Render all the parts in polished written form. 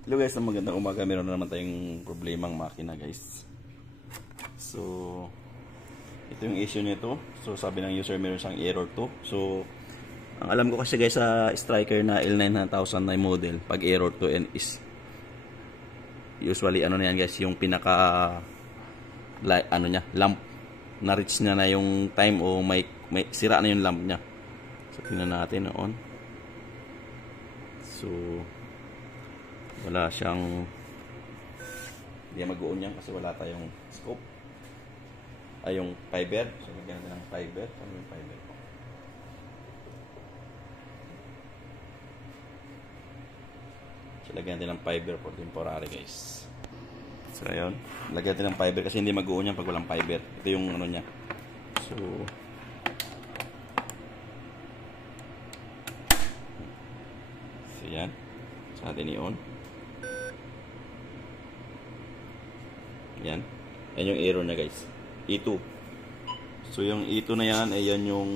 Hello guys, ang magandang umaga. Meron na naman tayong problemang makina guys. So, ito yung issue nito. So, sabi ng user meron siyang error to. So, ang alam ko kasi guys sa striker na L9000 na model, pag error to and is usually ano na yan guys, yung pinaka ano niya, lamp na reach niya na yung time o may sira na yung lamp niya. So, tingnan natin on. So, wala siyang, hindi mag-uon yan kasi wala tayong scope ay yung fiber. So lagyan natin ng fiber. Ano yung fiber? So lagyan natin ng fiber for temporary guys. So ayun, lagyan natin ng fiber kasi hindi mag-uon yan pag walang fiber. Ito yung ano niya. So yan, sa atin i-on. Yan. Yan yung error na guys. E2. So yung E2 na yan, ayan yung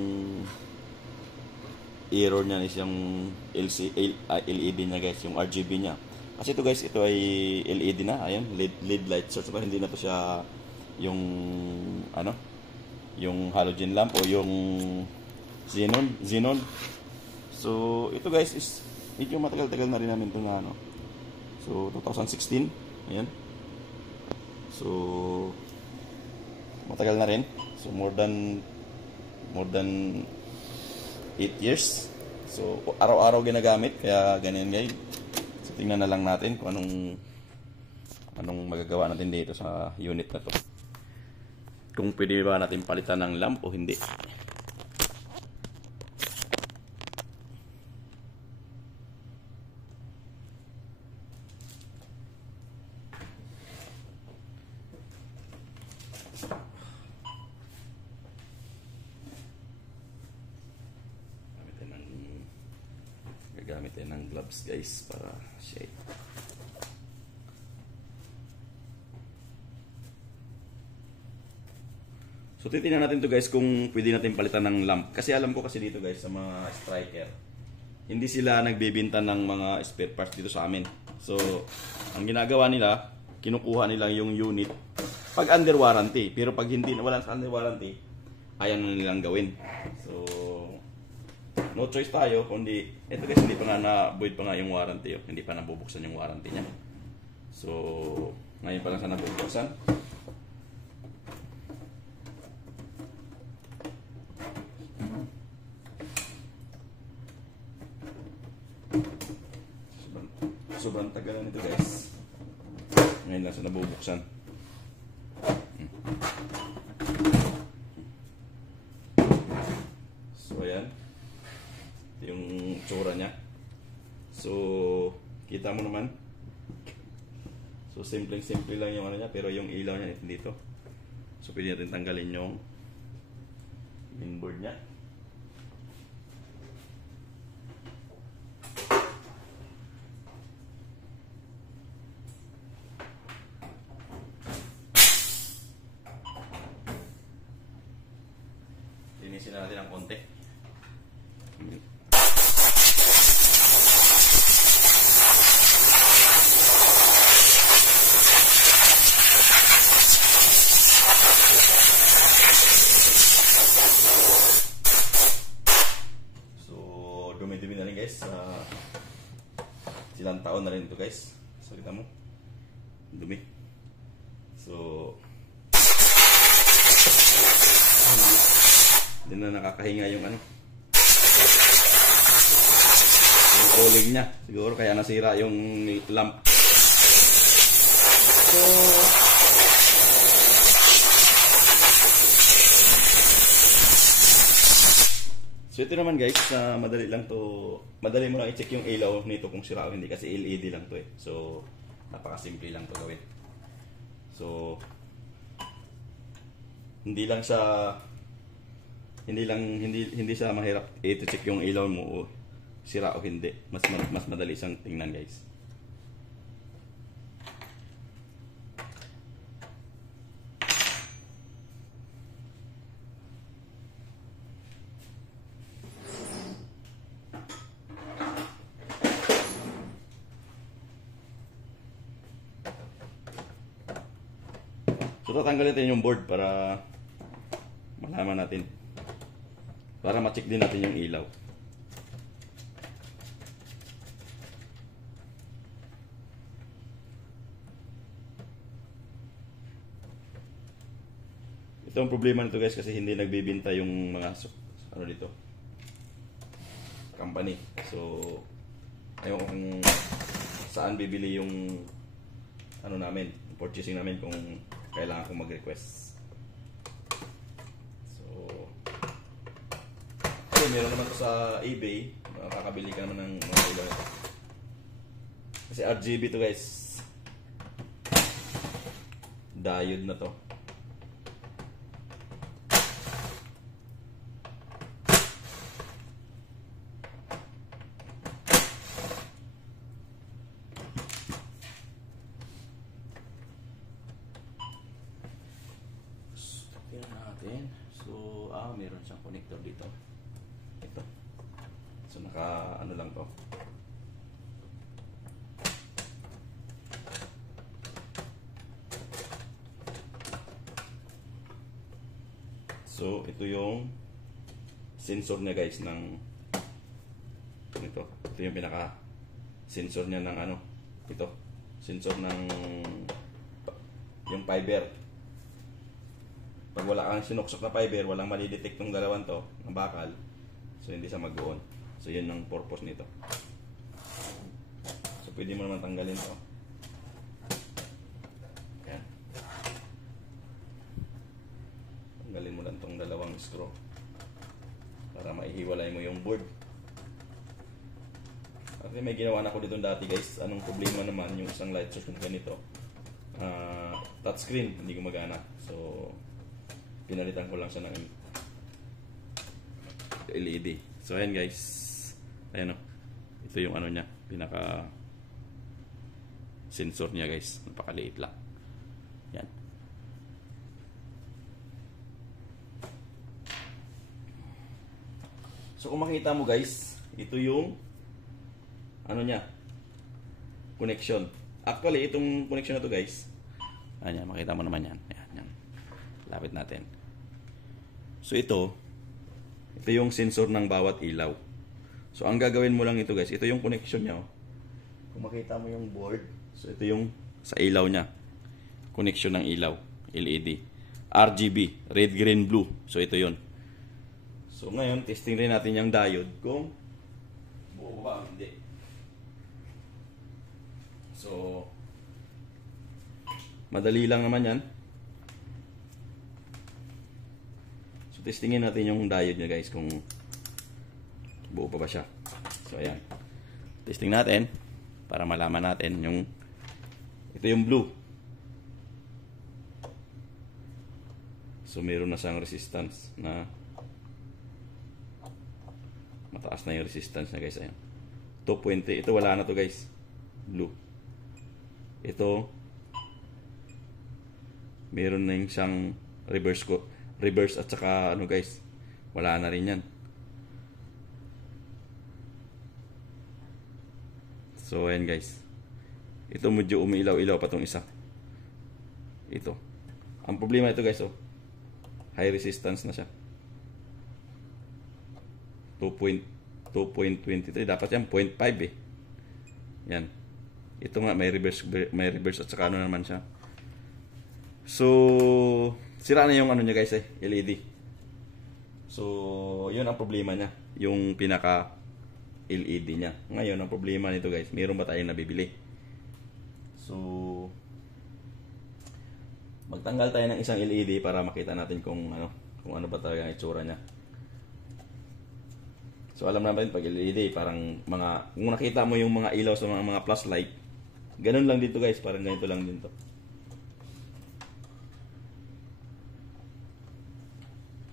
error niya is yung LED niya guys, yung RGB niya. Kasi ito guys, ito ay LED na, ayan, LED light source pa, hindi na to siya yung ano, yung halogen lamp o yung xenon. So ito guys is medyo matagal-tagal na rin namin ito na ano. So 2016, ayan. So matagal na rin. So more than 8 years. So araw-araw ginagamit kaya ganyan guys. So tingnan na lang natin kung anong magagawa natin dito sa unit na to. Kung pwede ba natin palitan ng lamp o hindi. Gagamit tayo ng gloves guys para shade. So titingnan natin to guys kung pwede natin palitan ng lamp. Kasi alam ko kasi dito guys sa mga striker, hindi sila nagbebenta ng mga spare parts dito sa amin. So ang ginagawa nila, kinukuha nila yung unit pag under warranty. Pero pag hindi wala sa under warranty, ayaw na nilang gawin. So no choice tayo kundi ito guys, hindi pa nga na-void pa nga yung warranty, hindi pa nabubuksan yung warranty niya. So ngayon pa lang sa nabubuksan. Sobrang tagal na nito guys. Ngayon lang sa nabubuksan. So ayan yung tsura niya. So kita mo naman. So simple lang yung ano niya, pero yung ilaw niya dito. So pwede natin tanggalin yung mainboard niya. Linisin natin ang konti. Dumi-dumi na rin guys. Silang taon na rin ito guys. So kita mo, dumi. So hindi na nakakahinga yung ano, yung cooling niya. Siguro kaya nasira yung lamp. So ito naman guys, madali lang to. Madali mo lang i-check yung ilaw nito kung sira o hindi kasi LED lang to eh. So napakasimple lang to gawin. So hindi siya mahirap i-check yung ilaw mo o sira o hindi. Mas madali siyang tingnan guys. So tatanggalin natin yung board para malaman natin. Para ma-check din natin yung ilaw. Ito ang problema nito guys kasi hindi nagbibenta yung mga ano dito company. So ayaw ko kung saan bibili yung ano namin, purchasing namin kung kailangan kong mag-request. So okay, meron naman to sa eBay, makakabili ka naman ng mga ilaw nito. Kasi RGB to guys. Diode na to. Natin. So, meron siyang connector dito. Ito. So, naka ano lang to. So, ito yung sensor niya guys ng ito. Ito yung pinaka sensor niya ng ano. Ito. Sensor ng yung fiber. Pag wala kang sinuksok na fiber, walang malidetect ng dalawang to, ng bakal. So, hindi siya mag-on. So, yun ang purpose nito. So, pwede mo naman tanggalin to. Ayan. Tanggalin mo lang tong dalawang screw. Para maihiwalay mo yung board. Kasi may ginawa na ako dito dati guys. Anong problema naman yung isang light source ng ganito. Touchscreen, hindi gumagana. So, pinalitan ko lang siya ng LED. So ayan guys. Ayan o. Ito yung ano niya. Pinaka sensor niya guys. Napakaliit lang. Yan. So kung makita mo guys, ito yung ano niya. Connection. Actually, itong connection na to guys. Ayan, makita mo naman yan. Ayan, yan. Lapit natin. So ito yung sensor ng bawat ilaw. So ang gagawin mo lang ito guys, ito yung connection niya. Oh. Kung makita mo yung board, so ito yung sa ilaw niya. Connection ng ilaw, LED. RGB, red, green, blue. So ito yon. So ngayon, testing rin natin yung diode kung buo ba, hindi. So madali lang naman yan. Testingin natin yung diode niya guys kung buo pa ba siya. So ayan. Testing natin para malaman natin yung ito yung blue. So meron na siyang resistance na mataas na yung resistance niya guys. Ayan. 2.3. Ito wala na to guys. Blue. Ito meron na yung siyang reverse at saka ano guys, wala na rin yan. So ayan guys, ito medyo umiilaw-ilaw pa tong isa. Ito ang problema ito guys, oh, high resistance na siya. 2.23 dapat yan 0.5 eh. Yan, ito nga may reverse at saka ano naman siya. So sira na yung ano niya guys LED. So, yun ang problema niya. Yung pinaka LED niya. Ngayon, ang problema nito guys, mayroon ba tayong nabibili? So, magtanggal tayo ng isang LED para makita natin kung ano ba talaga ang itsura niya. So, alam naman pag LED, parang kung nakita mo yung mga ilaw sa mga plus light, ganun lang dito guys, parang ganito lang din to.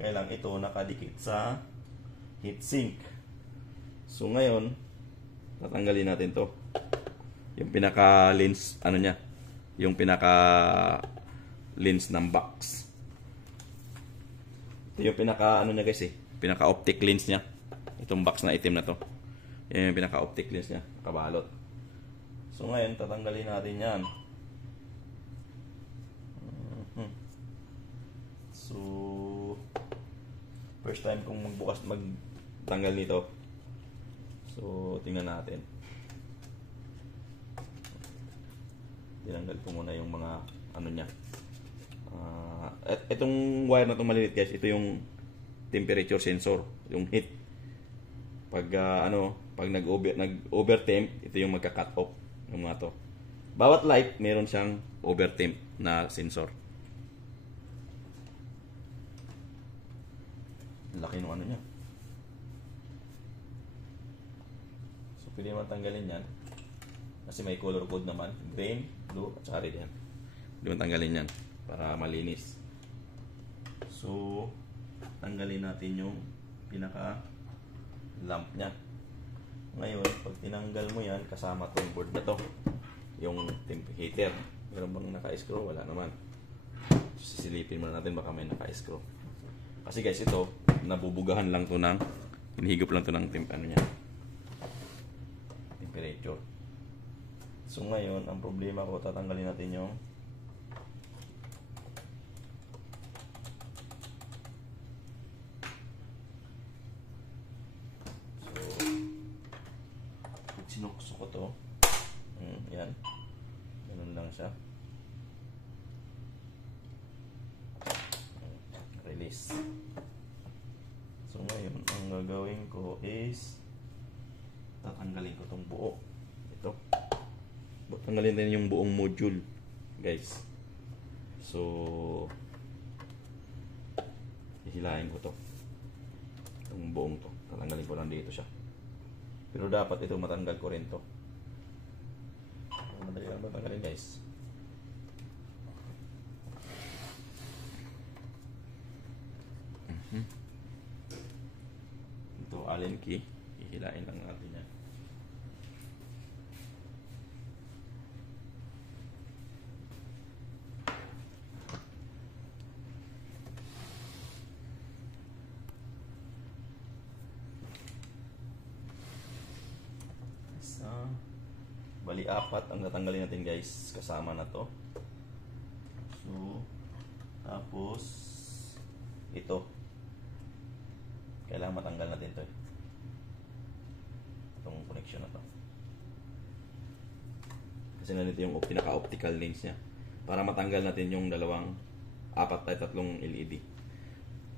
Kaya lang ito nakadikit sa heatsink. So ngayon, tatanggalin natin to. Yung pinaka lens niya, yung pinaka lens ng box. Ito yung pinaka niya guys pinaka optic lens niya. Itong box na itim na to. Yan yung pinaka optic lens niya, nakabalot. So ngayon tatanggalin natin 'yan. So, first time kong magtanggal nito. So, tingnan natin. Tinanggal ko muna yung mga ano niya. Itong wire na itong maliit guys, ito yung temperature sensor, yung heat. Pag pag nag-over temp, ito yung magka-cut off ng mga to. Bawat light meron siyang over temp na sensor. Laki ng ano niya. So pwede naman tanggalin yan. Kasi may color code naman, green, blue, at saka red yan. Pwede naman tanggalin yan para malinis. So tanggalin natin yung pinaka lamp niya. Ngayon, pag tinanggal mo yan, kasama tong board na to, yung temp heater. Meron bang naka-screw? Wala naman. Sisilipin muna natin, baka may naka-screw. Kasi guys, ito, nabubugahan lang to ng, hinihigop lang to ng temperature. So ngayon, ang problema ko, tatanggalin natin yung sinukso ko to. Yan. Ganun lang siya. Release. So ngayon, ang gagawin ko is tatanggalin ko tong buo. Ito. Tanggalin din yung buong module, guys. So hihilahin ko to. Itong buong to. Tatanggalin ko lang dito siya. Pero dapat ito matanggal ko rin to. Madali lang matanggalin guys. Ito allen key. Hihilain lang natin yan. Bali, 4 ang tatanggalin natin guys, kasama na to. So, tapos ito kailangan matanggal natin to, itong connection na to, kasi nandito yung pinaka-optical lens nya. Para matanggal natin yung tatlong LED.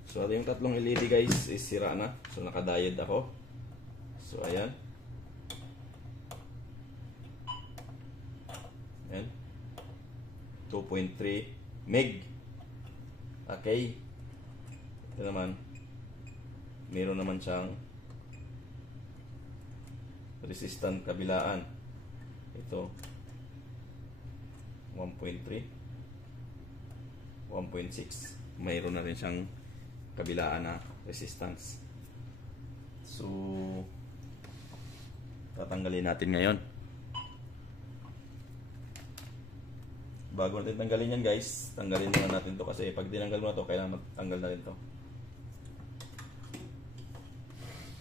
So, yung tatlong LED guys is sira na. So, naka-diode ako. So, ayan. Ayan. 2.3 meg. Okay. Ito naman, meron naman siyang resistant kabilaan. Ito 1.3, 1.6. Mayroon na rin siyang kabilaan na resistance. So tatanggalin natin ngayon. Bago natin tanggalin yan guys, tanggalin muna natin to, kasi pag tinanggal mo na to, kailangan matanggal na rin to,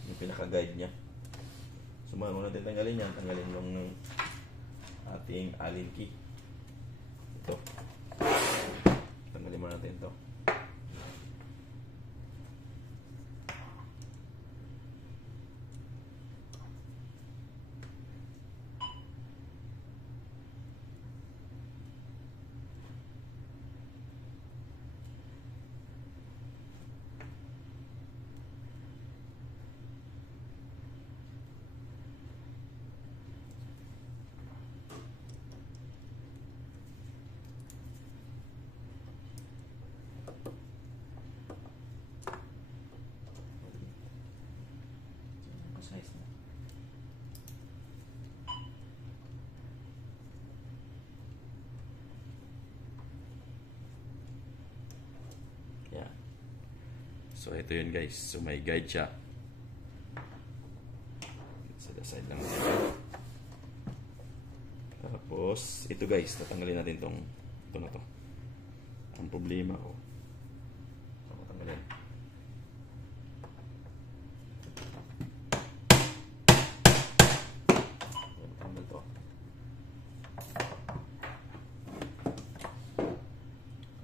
yung pinaka-guide nya. So bago natin tanggalin yan, tanggalin yung ating allen key. Ito, tanggalin muna natin to. Yeah. So ito yun guys. So may guide siya. Sa side lang. Tapos ito guys, tatanggalin natin ito na to. Ang problema ko, so tatanggalin. Tanggal to.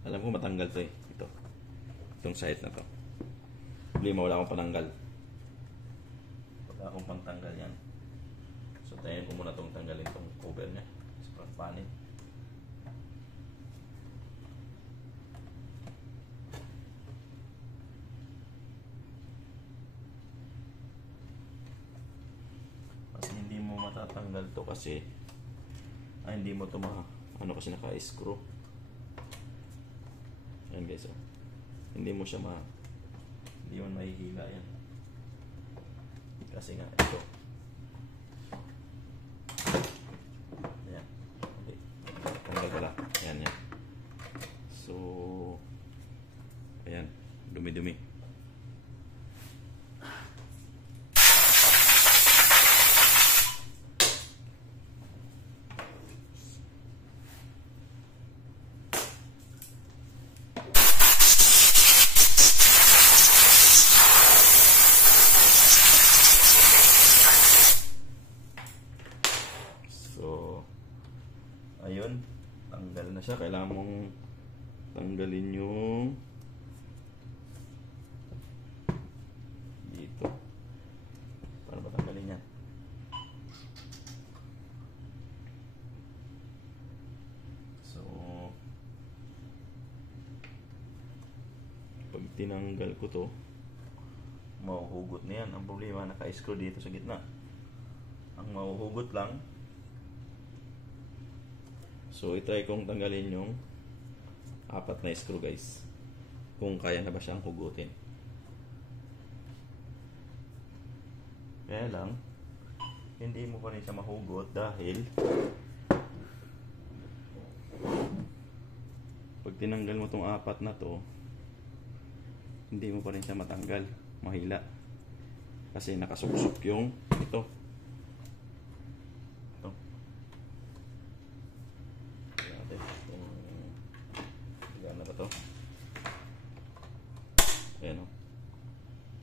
Alam ko matanggal to eh. Ito. itong side na to. Problema, wala akong pananggal. Wala akong pangtanggal yan. So tayo ko muna itong tanggalin itong cover niya sa front panel. Kasi hindi mo matatanggal to kasi hindi mo to ano kasi naka-screw. Ayan guys, oh. Hindi mo siya hindi mo mahihila yan. Kasi nga ito. Ayan. Okay. Tanggal pala. Ayan yan. So ayan, dumi-dumi. Ayun, tanggal na siya. Kailangan mong tanggalin yung dito. Paano ba tanggalin yan? So pag tinanggal ko to, mahuhugot na yan. Ang problema, naka-screw dito sa gitna. Ang mahuhugot lang. So, itry kong tanggalin yung 4 na screw guys. Kung kaya na ba siyang hugutin. Kaya lang, hindi mo pa rin siya mahugot dahil pag tinanggal mo tong 4 na to, hindi mo pa rin siya matanggal. Mahila. Kasi nakasuksok yung ito. To. Ayan, oh.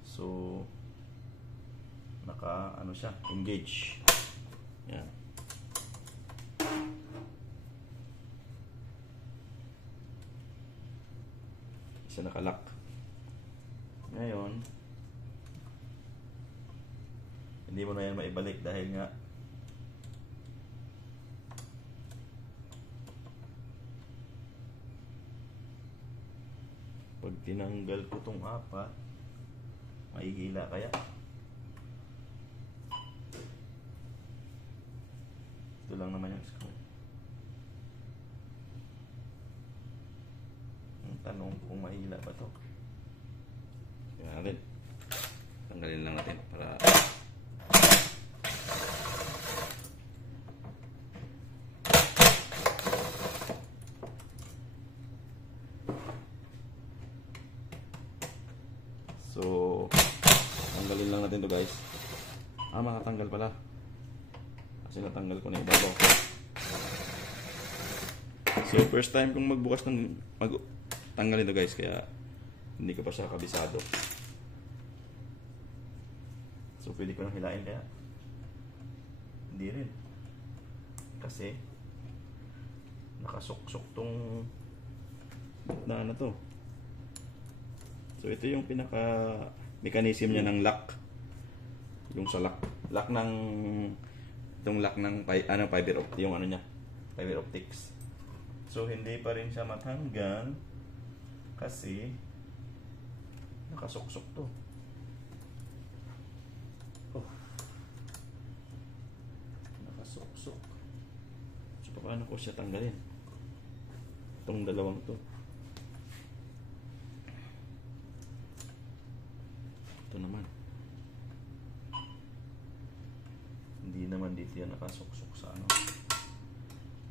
So naka ano siya, engage. Yan. Isa naka-lock. Ngayon hindi mo na yan maibalik dahil nga pag tinanggal ko tong 4, mahihila kaya. Ito lang naman yung screw. Ang tanong kung mahihila ba to. Kaya natin. Tanggalin lang natin para so, tanggalin lang natin to guys. Makatanggal pala. Kasi natanggal ko na yung ibabaw. So, first time kong magbukas ng tanggalin to guys. Kaya, hindi ko pa siya kabisado. So, pwede ko nang hilain kaya. Hindi rin. Kasi, nakasuksok tong na ano to. So ito yung pinaka mechanism niya ng lock. Yung sa lock ng itong lock ng fiber optic, yung ano niya, fiber optics. So hindi pa rin siya matanggal kasi nakasuksok to. Oh. Nakasuksok. So paano ko siya tanggalin? Itong dalawang to. Ito naman. Hindi naman dito yan nakasuksok sa ano.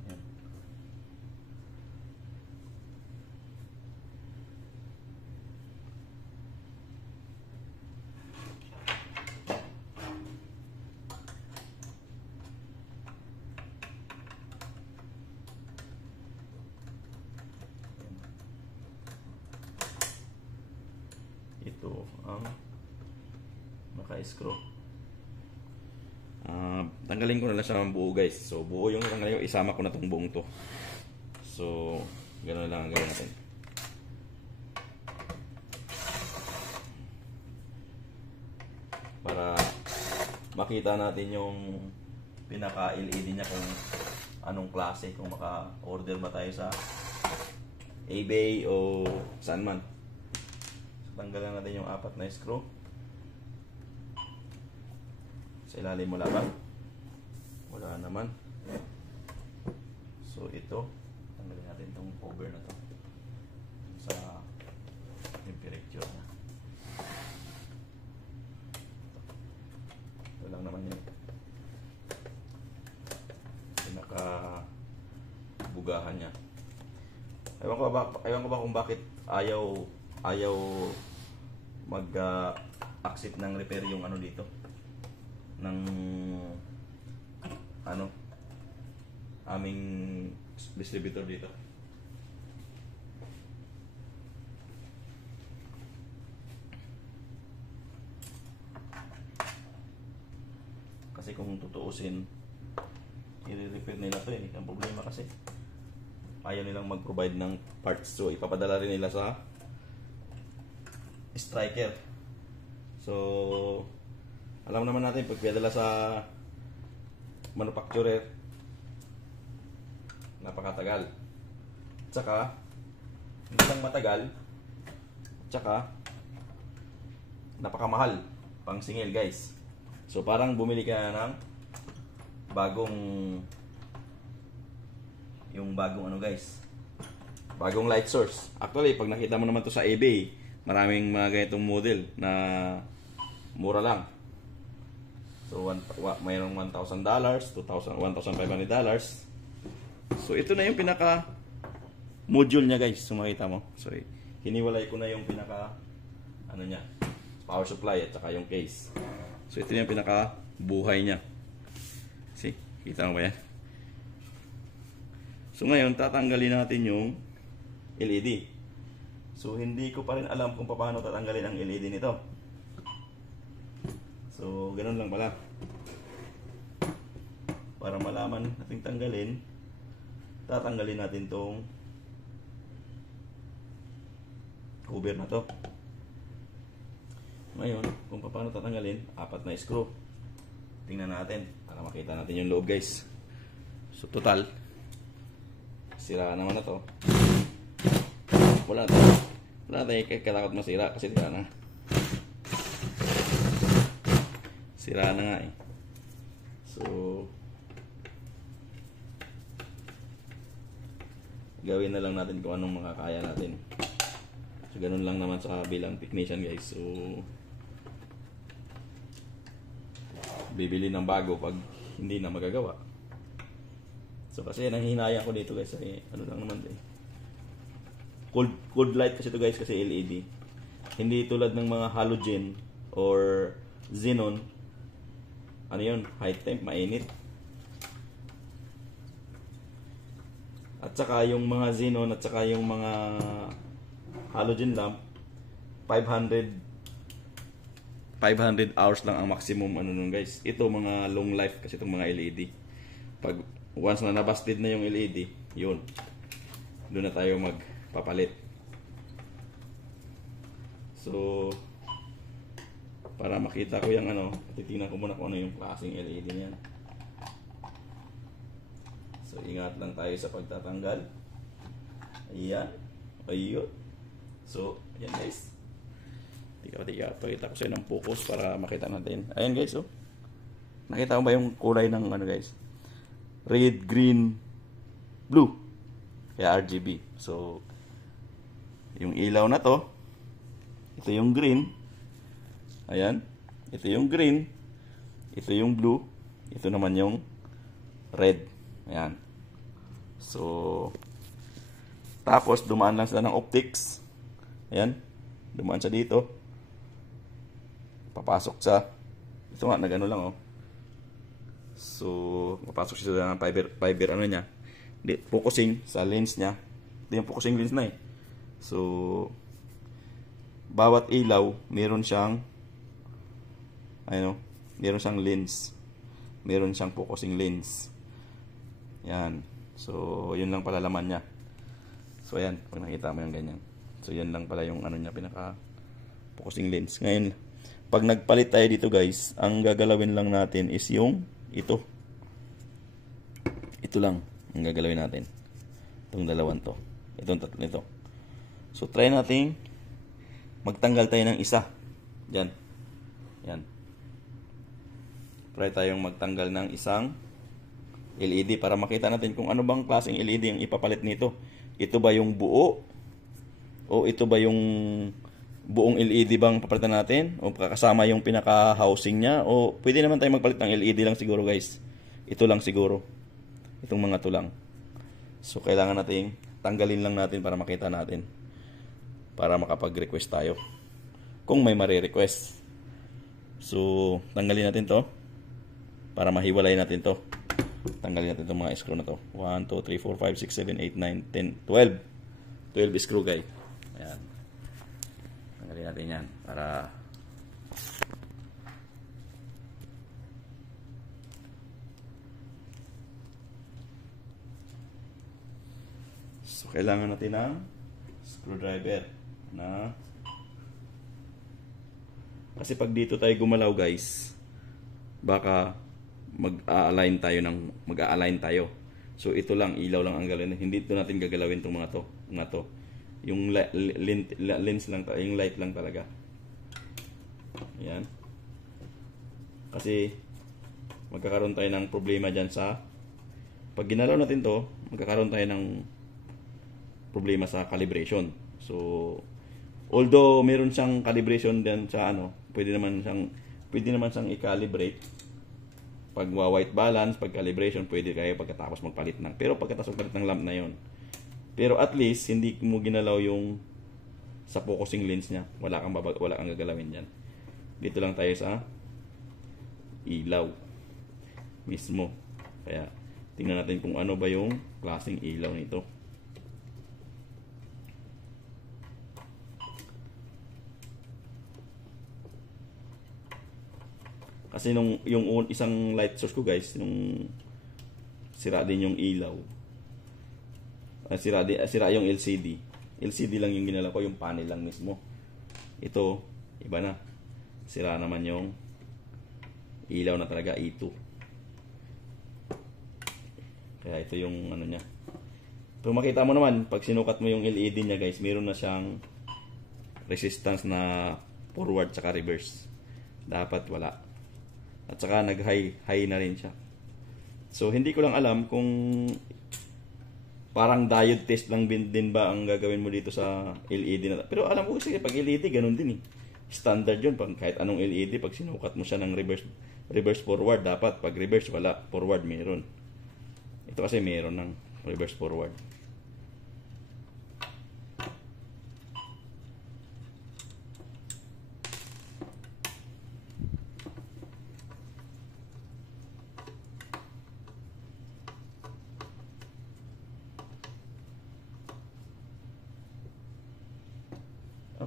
Ayan. Ito ang naka-screw. Tanggalin ko na lang siya ng buo guys. So buo yung tanggalin ko, isama ko na tong buong to. So ganoon lang ang gawin natin. para makita natin yung pinaka-LED niya kung anong klase, kung maka-order ba tayo sa eBay o saan man. So, tanggalan natin yung 4 na screw. Sa ilalim wala ba? Wala naman. So ito, tanggalin natin itong cover na to sa temperature na. Ito lang naman yun. Pinaka-bugahan niya. Ewan ko ba kung bakit ayaw mag-accept ng repair yung ano dito. Ng ano aming distributor dito. Kasi kung tutuusin, i-repair nila to eh. Ang problema kasi ayaw nilang mag-provide ng parts, so ipapadala rin nila sa striker. So alam naman natin pag pinadala sa manufacturer, napakatagal. Tsaka hindi lang matagal, tsaka napakamahal pang singil, guys. So parang bumili ka ng bagong ano, guys, bagong light source. Actually pag nakita mo naman to sa eBay, maraming mga ganitong model na mura lang. So mayroong $1,000, $1,500. So ito na yung pinaka module niya, guys. So makita mo. So hiniwalay ko na yung pinaka ano niya, power supply at saka yung case. So ito na yung pinaka buhay niya. See, kita mo ba yan? So ngayon tatanggalin natin yung LED. So hindi ko pa rin alam kung paano tatanggalin ang LED nito. So ganoon lang pala. Para malaman nating tanggalin, tatanggalin natin tong cover na to. Ngayon, kung paano tatanggalin, 4 na screw. Tingnan natin para makita natin yung loob, guys. So total, sira naman na to. Wala tayong kakatakot masira kasi sira na. Sira na nga eh. So gawin na lang natin kung anong makakaya natin. So ganun lang naman sa bilang technician, guys. So bibili ng bago pag hindi na magagawa. So kasi nanghihinayang ko dito, guys, ay ano lang naman eh. Cold light kasi ito, guys, kasi LED. Hindi tulad ng mga halogen or xenon. Ano yun? High temp, mainit. At saka yung mga xenon at saka yung mga halogen lamp, 500 hours lang ang maximum ano nun, guys. Ito mga long life kasi itong mga LED. Pag once na nabasted na yung LED, yun, doon na tayo magpapalit. So para makita ko yung ano, titingnan ko muna kung ano yung klaseng LED niyan. So ingat lang tayo sa pagtatanggal. Ayan. Ayun. So ayan, guys. Pakita ko sa inyo ng focus para makita natin. Ayan, guys, oh. Nakita mo ba yung kulay ng ano, guys? Red, green, blue. Kaya RGB. So yung ilaw na to, ito yung green. Ayan. Ito yung green. Ito yung blue. Ito naman yung red. Ayan. So tapos dumaan lang sila ng optics. Ayan. Dumaan siya dito. Papasok sa ito nga, nagano lang, oh. So papasok siya ng fiber ano niya. Focusing sa lens niya. Ito yung focusing lens na eh. So bawat ilaw meron siyang meron siyang lens. Meron siyang focusing lens. Yan. So yun lang pala laman niya. So ayan, pag nakita mo yung ganyan. So yan lang pala yung ano niya, pinaka focusing lens. Ngayon Pag nagpalit tayo dito guys, ang gagalawin lang natin is yung ito. Ito lang ang gagalawin natin. Itong dalawang to. Itong tatlo nito. So try natin magtanggal tayo ng isa. Diyan. Yan. Try tayong magtanggal ng isang LED para makita natin kung ano bang klaseng LED ang ipapalit nito. Ito ba yung buo? O ito ba yung buong LED bang papalitan natin? O kasama yung pinaka-housing niya? O pwede naman tayo magpalit ng LED lang siguro guys. Ito lang siguro. Itong mga to lang. So kailangan natin tanggalin lang natin para makita natin. Para makapag-request tayo. Kung may mare-request. So tanggalin natin to. Para mahiwalay natin to. Tanggalin natin itong mga screw na to. 1, 2, 3, 4, 5, 6, 7, 8, 9, 10, 12. 12 screw guys. Ayan. Tanggalin natin yan. Para so kailangan natin ng screwdriver na kasi pag dito tayo gumalaw guys, baka mag-a-align tayo. So ito lang, ilaw lang ang gagawin. Hindi ito natin gagalawin tong mga to. Yung lens lang, yung light lang talaga. Ayan. Kasi magkakaroon tayo ng problema diyan sa pag ginalaw natin to, magkakaroon tayo ng problema sa calibration. So although meron siyang calibration din sa pwede naman siyang i-calibrate. Pag white balance, pag calibration, pwede kayo pagkatapos magpalit ng. Pero pagkatapos magpalit ng lamp na yon. Pero at least, hindi mo ginalaw yung sa focusing lens niya. Wala kang gagalawin dyan. Dito lang tayo sa ilaw mismo. Kaya, tingnan natin kung ano ba yung klaseng ilaw nito. Kasi yung isang light source ko guys, yung sira din yung ilaw. Sira yung LCD. LCD lang yung ginala ko, yung panel lang mismo. Ito, iba na. Sira naman yung ilaw na talaga, E2. Kaya ito yung ano niya. Pero makita mo naman, pag sinukat mo yung LED niya guys, meron na siyang resistance na forward tsaka reverse. Dapat wala. At saka nag-high na rin siya. So hindi ko lang alam kung parang diode test lang din ba ang gagawin mo dito sa LED na. Pero alam ko kasi pag LED ganun din eh. Standard yun. Pag kahit anong LED, pag sinukat mo siya ng reverse forward, dapat pag reverse wala, forward meron. Ito kasi meron ng reverse forward.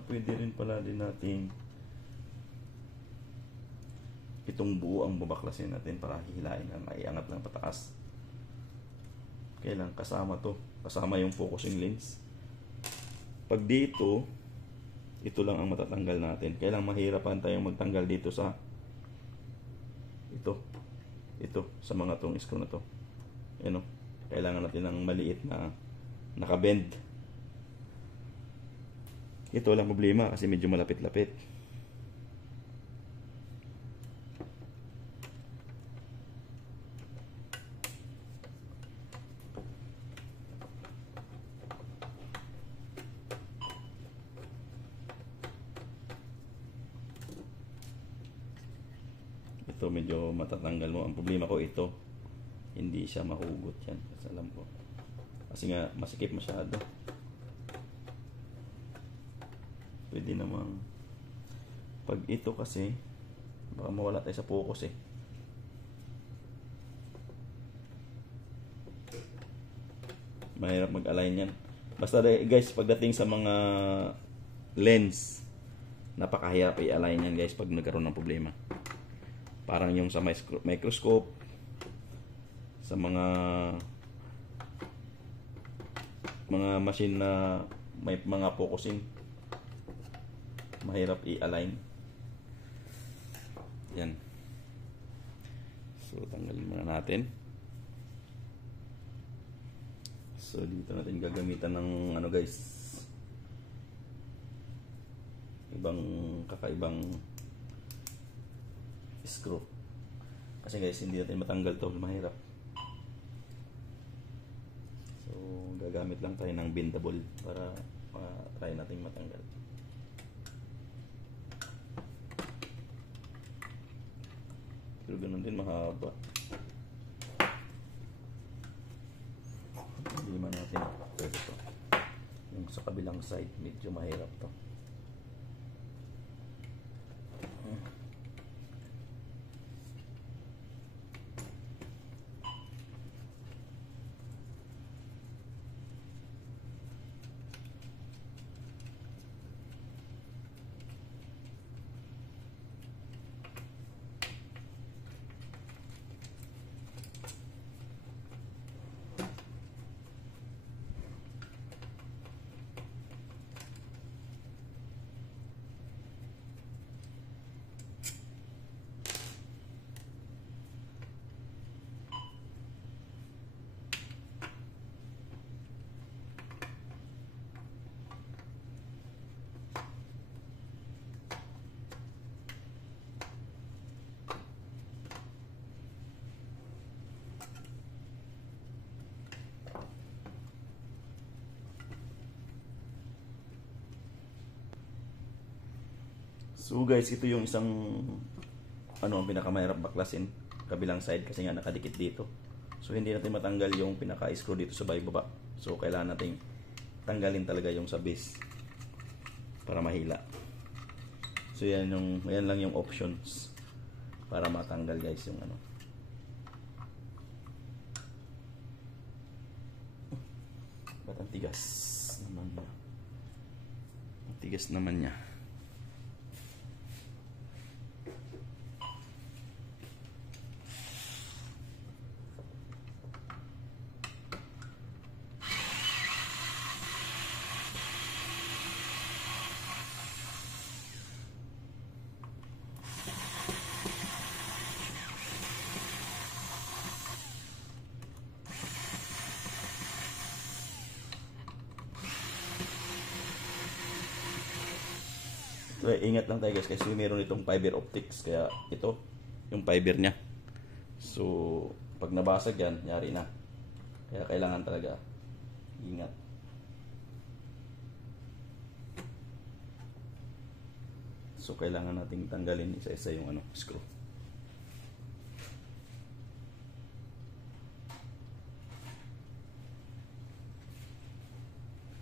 Pwede rin pala din natin itong buo ang bubaklasin natin para hihilain ang maiangat lang pataas. Kailan kasama to, kasama yung focusing lens. Pag dito, ito lang ang matatanggal natin. Kailan mahirapan tayong magtanggal dito sa ito sa mga tong screw na to. Yan o, kailangan natin ng maliit na nakabend. Ito lang problema kasi medyo malapit-lapit. Ito medyo matatanggal mo. Ang problema ko ito, hindi siya mahugot yan. Kasi alam ko. Kasi nga masikip masyado. Pwede namang pag ito kasi baka mawala tayo sa focus eh. Mahirap mag-align yan. Basta guys, pagdating sa mga lens, napakahirap i-align yan guys pag nagkaroon ng problema. Parang yung sa microscope, sa mga machine na may mga focusing, mahirap i-align. Yan. So, tanggalin muna natin. So, dito natin gagamitan ng ano guys, kakaibang screw. Kasi guys, hindi natin matanggal to, mahirap. So, gagamit lang tayo ng bendable para try natin matanggal. Pero ganun din, mahaba. Hindi man natin pwede to. Yung sa kabilang side, medyo mahirap to. So guys, ito yung isang pinakamahirap baklasin, kabilang side, kasi nga nakadikit dito. So hindi natin matanggal yung pinaka-screw dito sa baba. So kailangan nating tanggalin talaga yung sa base para mahila. So yan lang yung options para matanggal guys yung ano. Ba't ang tigas naman niya? Ang tigas naman niya. So, ingat lang tayo guys kasi meron itong fiber optics, kaya ito yung fiber niya. So pag nabasag yan, yari na. Kaya kailangan talaga ingat. So kailangan nating tanggalin isa-isa yung screw.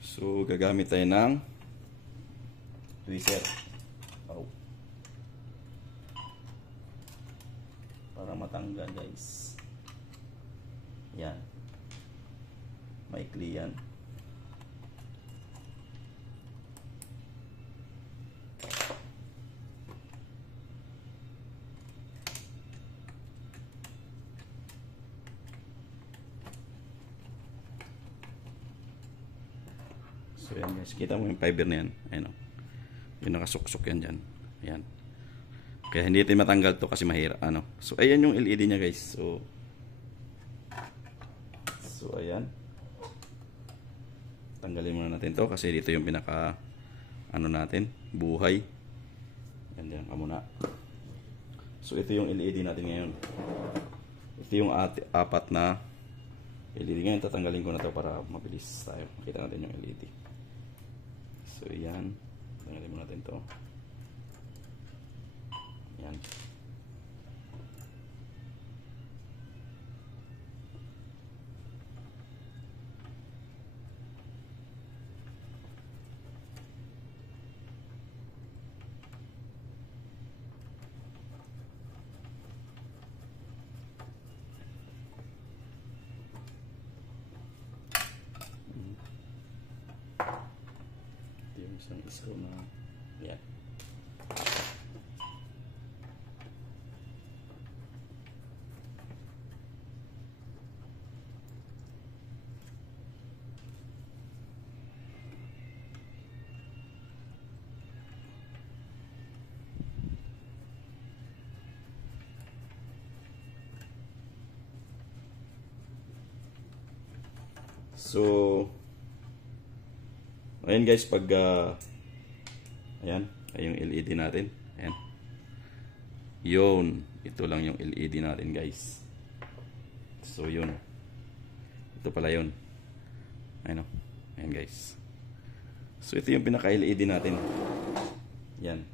So gagamit tayo ng tweezer. Para matanggal guys. Yan. Maikli yan. So yan guys, kita mo yung fiber na yan. Ayun o. Yung nakasuksok yan dyan. Ayan. Kaya hindi natin matanggal to kasi mahirap. So ayan yung LED nya guys. So ayan. Tanggalin muna natin to kasi dito yung pinaka natin, buhay. Yan dyan ka muna. So ito yung LED natin ngayon. Ito yung apat na LED. Ngayon tatanggalin ko na to para mabilis tayo. Makita natin yung LED. So ayan. Tanggalin muna natin to. Yan. Ito yung isang screw na yan. So, ayan guys, pag ayan, ay yung LED natin. Ayan. Yun, ito lang yung LED natin guys. So, yun. Ito pala yun. Ayan o. Ayan guys. So, ito yung pinaka-LED natin. Yan.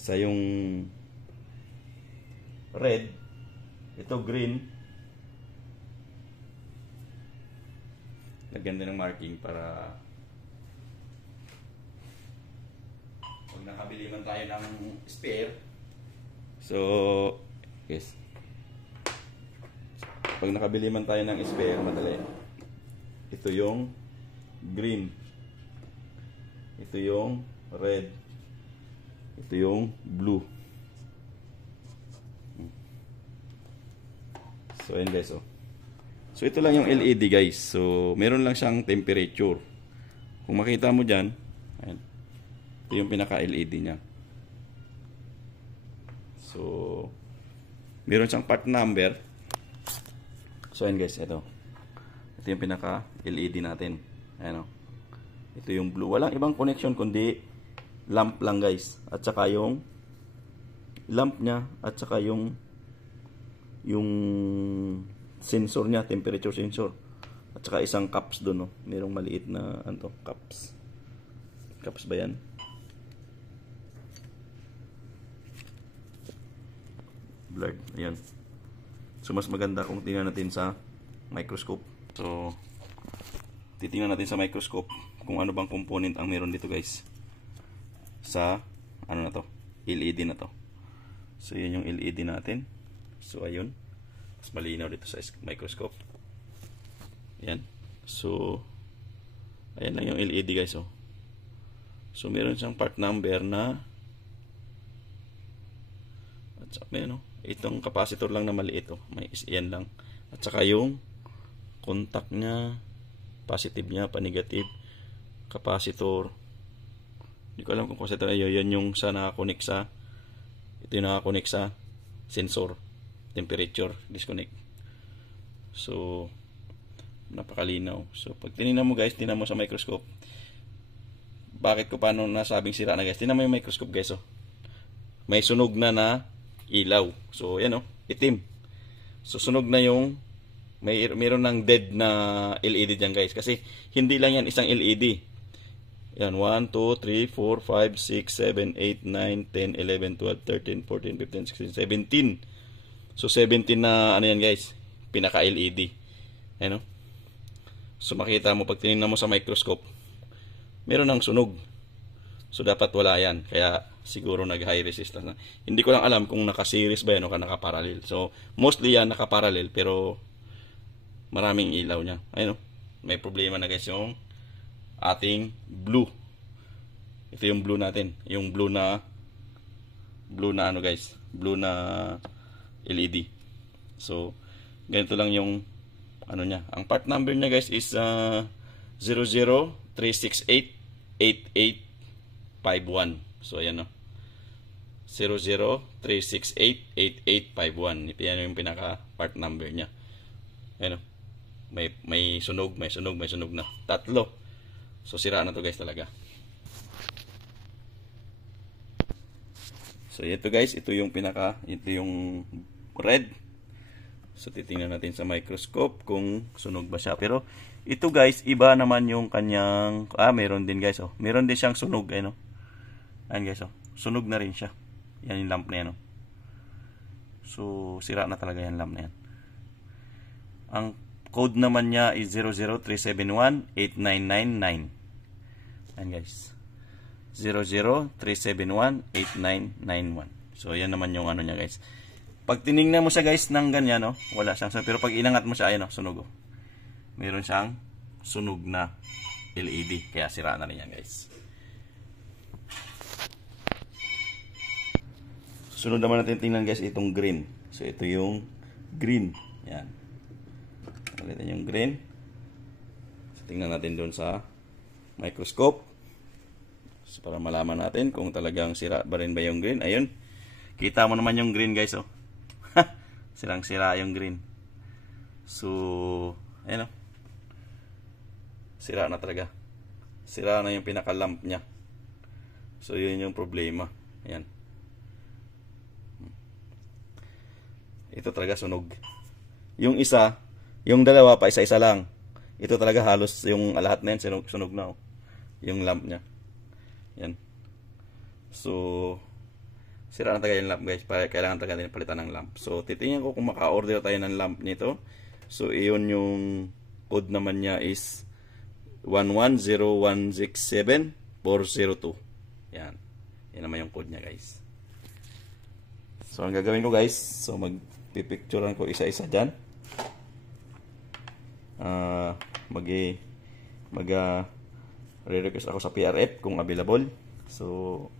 Isa yung red. Ito green. Lagyan din ng marking para pag nakabili man tayo ng spare. So, yes. Pag nakabili man tayo ng spare, madali. Ito yung green. Ito yung red. Ito yung blue. So, ayan guys, oh. So, ito lang yung LED guys. So, meron lang siyang temperature. Kung makita mo dyan, ayan. Ito yung pinaka-LED niya. So, meron siyang part number. So, ayan guys, ito. Ito yung pinaka-LED natin. Ayan o. Ito yung blue. Walang ibang connection kundi lamp lang guys. At saka yung lamp niya. At saka yung sensor niya, temperature sensor. At saka isang cups doon, no. Merong maliit na cups. Cups ba yan? Blurred. Ayan. So mas maganda kung tingnan natin sa microscope. So titingnan natin sa microscope kung ano bang component ang meron dito guys. Sa ano na to? LED na to. So yun yung LED natin. So ayun. Mas malinaw dito sa microscope. Ayan. So ayan lang yung LED guys, oh. So meron siyang part number na at saka meron, oh. Itong capacitor lang na maliit, oh. May yan lang. At saka yung contact niya, positive niya, pa-negative, capacitor. Hindi ko alam kung capacitor ay yan yung sa nakakonect sa ito yung nakakonect sa sensor. Temperature, disconnect. So, napakalinaw. So, pag tinignan mo guys, tingnan mo sa microscope. Bakit ko paano nasabing sira na guys? Tingnan mo yung microscope guys, oh. May sunog na ilaw. So, yan oh, itim. So, sunog na yung mayroon ng dead na LED dyan guys. Kasi, hindi lang yan isang LED. Yan, 1, 2, 3, 4, 5, 6, 7, 8, 9, 10, 11, 12, 13, 14, 15, 16, 17. So 17 na ano yan guys, pinaka LED. Ayan o. So makita mo pag tinignan mo sa microscope, meron ng sunog. So dapat wala yan. Kaya siguro nag high resistance na. Hindi ko lang alam kung naka-series ba yan o naka-parallel. So mostly yan naka-parallel pero maraming ilaw niya. Ayan o. May problema na guys yung ating blue. Ito yung blue natin. Yung blue na ano guys. Blue na LED. So, ganito lang yung ano niya. Ang part number niya guys is 0036888851. So, ayan o. 0036888851. Ito yan yung pinaka part number niya. Ayan o. May sunog na. Tatlo. So, sira na to guys talaga. So, ito guys. Ito yung red. So, titingnan natin sa microscope kung sunog ba siya. Pero, ito guys, iba naman yung kanyang, meron din guys, oh. Meron din siyang sunog, no? Ayan guys, oh. Sunog na rin siya. Yan yung lamp na yan, oh. So, sira na talaga yung lamp na yan. Ang code naman niya is 003718999. Ayan guys. 003718991. So, yan naman yung ano niya guys. Pag tinignan mo siya guys ng ganyan, no, wala siyang sunog. Pero pag inangat mo siya, ayun, no, sunog. Oh. Meron siyang sunog na LED. Kaya sira na rin yan guys. Sunod naman natin tingnan guys itong green. So ito yung green. Yan. Nakita yung green. So, tingnan natin doon sa microscope. So, para malaman natin kung talagang sira ba rin ba yung green. Ayun. Kita mo naman yung green guys, oh. Sirang-sira yung green. So, Ayan o. Sira na talaga. Sira na yung pinaka-lamp niya. So, yun yung problema. Ayan. Ito talaga sunog. Yung isa, yung dalawa pa isa-isa lang. Ito talaga halos yung lahat na yan sunog na. Oh. Yung lamp niya. Yan. So, sira na talaga yung lamp guys. Kailangan talaga din palitan ng lamp. So, titingnan ko kung maka-order tayo ng lamp nito. So, iyon yung code naman niya is 110167402. Yan. Yan naman yung code niya guys. So, ang gagawin ko guys, so magpipicturean ko isa-isa dyan. Re-request ako sa PRF kung available. So,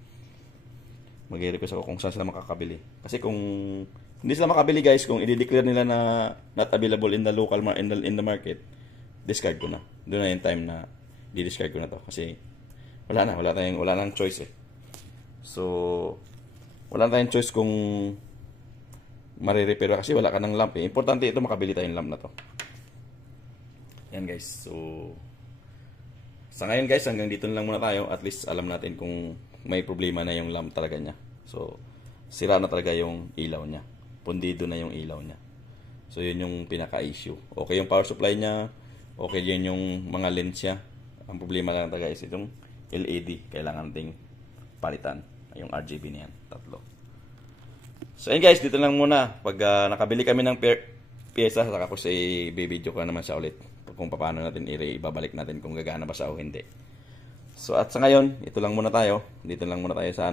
mag-request ako kung saan sila makakabili. Kasi kung hindi sila makabili guys, kung i-declare nila na not available in the local in the market, discard ko na. Doon na yung time na di-discard ko na to. Kasi wala nang choice eh. So, wala tayong choice kung marirepair kasi wala ka ng lamp eh. Importante ito makabili tayong lamp na to. Yan guys. So, sa ngayon guys, hanggang dito lang muna tayo. At least alam natin kung may problema na yung lamp talaga niya. So, sira na talaga yung ilaw niya. Pundido na yung ilaw niya. So, yun yung pinaka-issue. Okay yung power supply niya. Okay yun yung mga lens niya. Ang problema lang talaga is itong LED. Kailangan ding palitan. Yung RGB niyan. Tatlo. So, yun guys. Dito lang muna. Pag nakabili kami ng pyesa, saka ko sa i-video ko naman siya ulit. Kung paano natin ibabalik natin kung gagana ba siya o hindi. So at sa ngayon, ito lang muna tayo. Dito lang muna tayo sa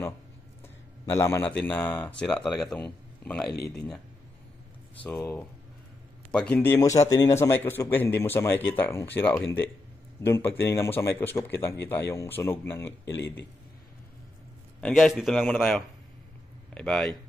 nalaman natin na sira talaga tong mga LED niya. So pag hindi mo siya tinignan sa microscope, hindi mo siya makikita kung sira o hindi. Doon pag tinignan mo sa microscope, kitang-kita yung sunog ng LED. And guys, dito lang muna tayo. Bye bye.